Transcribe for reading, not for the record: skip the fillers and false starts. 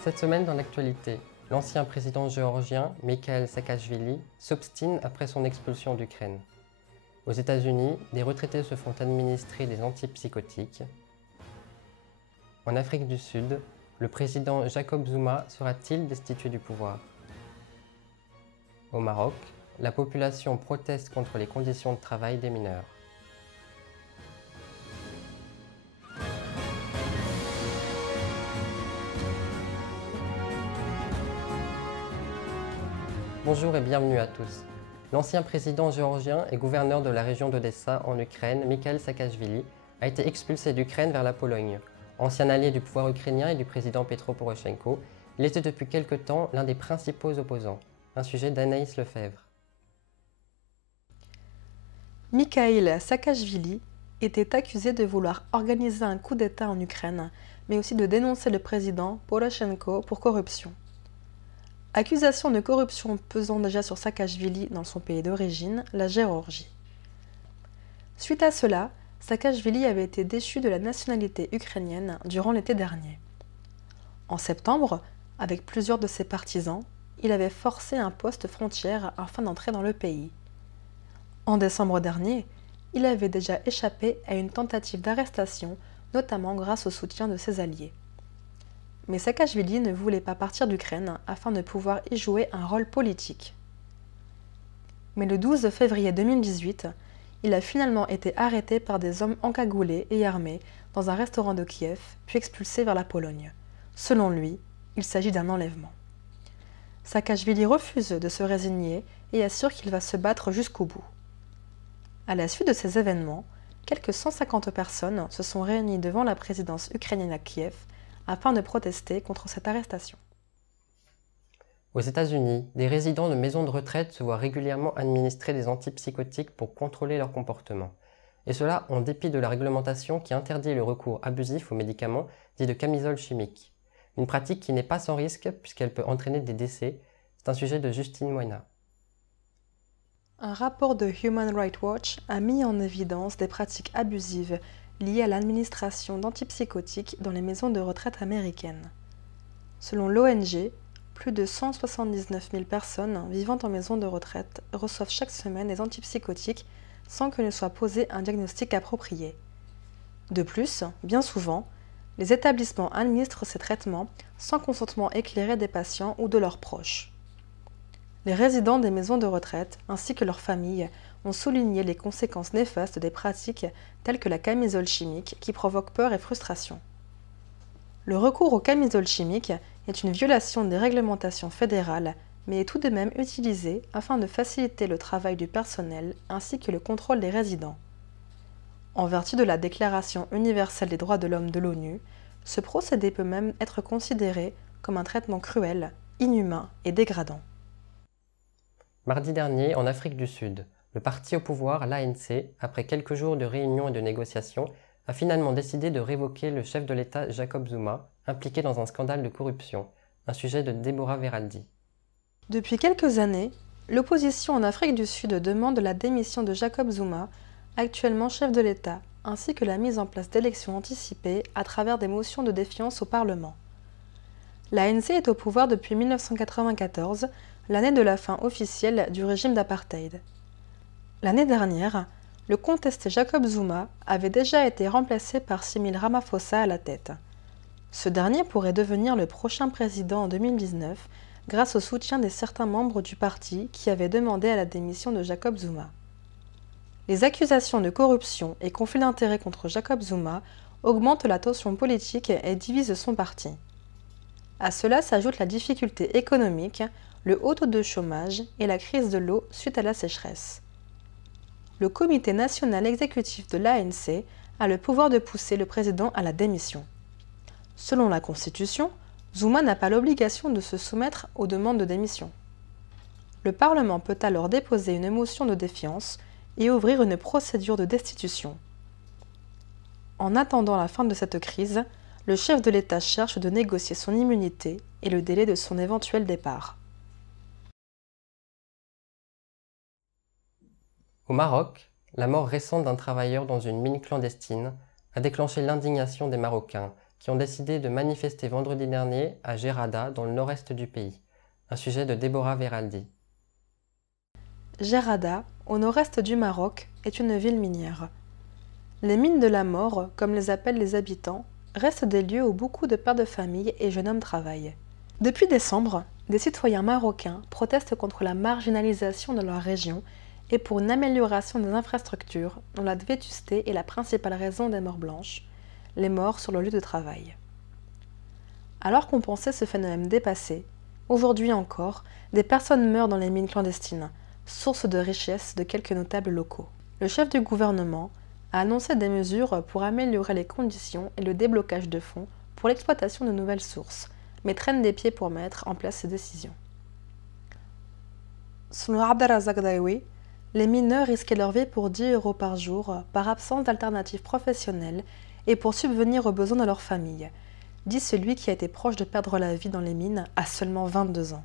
Cette semaine dans l'actualité, l'ancien président géorgien Mikhail Saakachvili s'obstine après son expulsion d'Ukraine. Aux États-Unis, des retraités se font administrer des antipsychotiques. En Afrique du Sud, le président Jacob Zuma sera-t-il destitué du pouvoir? Au Maroc, la population proteste contre les conditions de travail des mineurs. Bonjour et bienvenue à tous. L'ancien président géorgien et gouverneur de la région d'Odessa en Ukraine, Mikhail Saakachvili, a été expulsé d'Ukraine vers la Pologne. Ancien allié du pouvoir ukrainien et du président Petro Poroshenko, il était depuis quelque temps l'un des principaux opposants. Un sujet d'Anaïs Lefebvre. Mikhail Saakachvili était accusé de vouloir organiser un coup d'État en Ukraine, mais aussi de dénoncer le président Poroshenko pour corruption. Accusation de corruption pesant déjà sur Saakachvili dans son pays d'origine, la Géorgie. Suite à cela, Saakachvili avait été déchu de la nationalité ukrainienne durant l'été dernier. En septembre, avec plusieurs de ses partisans, il avait forcé un poste frontière afin d'entrer dans le pays. En décembre dernier, il avait déjà échappé à une tentative d'arrestation, notamment grâce au soutien de ses alliés. Mais Saakachvili ne voulait pas partir d'Ukraine afin de pouvoir y jouer un rôle politique. Mais le 12 février 2018, il a finalement été arrêté par des hommes encagoulés et armés dans un restaurant de Kiev, puis expulsé vers la Pologne. Selon lui, il s'agit d'un enlèvement. Saakachvili refuse de se résigner et assure qu'il va se battre jusqu'au bout. À la suite de ces événements, quelques 150 personnes se sont réunies devant la présidence ukrainienne à Kiev afin de protester contre cette arrestation. Aux États-Unis, des résidents de maisons de retraite se voient régulièrement administrer des antipsychotiques pour contrôler leur comportement. Et cela en dépit de la réglementation qui interdit le recours abusif aux médicaments dits de camisole chimique. Une pratique qui n'est pas sans risque puisqu'elle peut entraîner des décès. C'est un sujet de Justine Moina. Un rapport de Human Rights Watch a mis en évidence des pratiques abusives liées à l'administration d'antipsychotiques dans les maisons de retraite américaines. Selon l'ONG, plus de 179 000 personnes vivant en maison de retraite reçoivent chaque semaine des antipsychotiques sans que ne soit posé un diagnostic approprié. De plus, bien souvent, les établissements administrent ces traitements sans consentement éclairé des patients ou de leurs proches. Les résidents des maisons de retraite ainsi que leurs familles ont souligné les conséquences néfastes des pratiques telles que la camisole chimique qui provoque peur et frustration. Le recours aux camisoles chimiques est une violation des réglementations fédérales, mais est tout de même utilisé afin de faciliter le travail du personnel ainsi que le contrôle des résidents. En vertu de la Déclaration universelle des droits de l'homme de l'ONU, ce procédé peut même être considéré comme un traitement cruel, inhumain et dégradant. Mardi dernier, en Afrique du Sud, le parti au pouvoir, l'ANC, après quelques jours de réunions et de négociations, a finalement décidé de révoquer le chef de l'État Jacob Zuma, impliqué dans un scandale de corruption, un sujet de Deborah Veraldi. Depuis quelques années, l'opposition en Afrique du Sud demande la démission de Jacob Zuma, actuellement chef de l'État, ainsi que la mise en place d'élections anticipées à travers des motions de défiance au Parlement. L'ANC est au pouvoir depuis 1994, l'année de la fin officielle du régime d'apartheid. L'année dernière, le contesté Jacob Zuma avait déjà été remplacé par Cyril Ramaphosa à la tête. Ce dernier pourrait devenir le prochain président en 2019 grâce au soutien de certains membres du parti qui avaient demandé à la démission de Jacob Zuma. Les accusations de corruption et conflits d'intérêts contre Jacob Zuma augmentent la tension politique et divisent son parti. À cela s'ajoute la difficulté économique, le haut taux de chômage et la crise de l'eau suite à la sécheresse. Le comité national exécutif de l'ANC a le pouvoir de pousser le président à la démission. Selon la Constitution, Zuma n'a pas l'obligation de se soumettre aux demandes de démission. Le Parlement peut alors déposer une motion de défiance et ouvrir une procédure de destitution. En attendant la fin de cette crise, le chef de l'État cherche de négocier son immunité et le délai de son éventuel départ. Au Maroc, la mort récente d'un travailleur dans une mine clandestine a déclenché l'indignation des Marocains qui ont décidé de manifester vendredi dernier à Gerada, dans le nord-est du pays. Un sujet de Déborah Veraldi. Gerada, au nord-est du Maroc, est une ville minière. Les mines de la mort, comme les appellent les habitants, restent des lieux où beaucoup de pères de famille et jeunes hommes travaillent. Depuis décembre, des citoyens marocains protestent contre la marginalisation de leur région et pour une amélioration des infrastructures dont la vétusté est la principale raison des morts blanches, les morts sur le lieu de travail. Alors qu'on pensait ce phénomène dépassé, aujourd'hui encore, des personnes meurent dans les mines clandestines, source de richesse de quelques notables locaux. Le chef du gouvernement a annoncé des mesures pour améliorer les conditions et le déblocage de fonds pour l'exploitation de nouvelles sources, mais traîne des pieds pour mettre en place ces décisions. Selon Abdelrazak Daoui, les mineurs risquaient leur vie pour 10 € par jour par absence d'alternatives professionnelles et pour subvenir aux besoins de leur famille, dit celui qui a été proche de perdre la vie dans les mines à seulement 22 ans.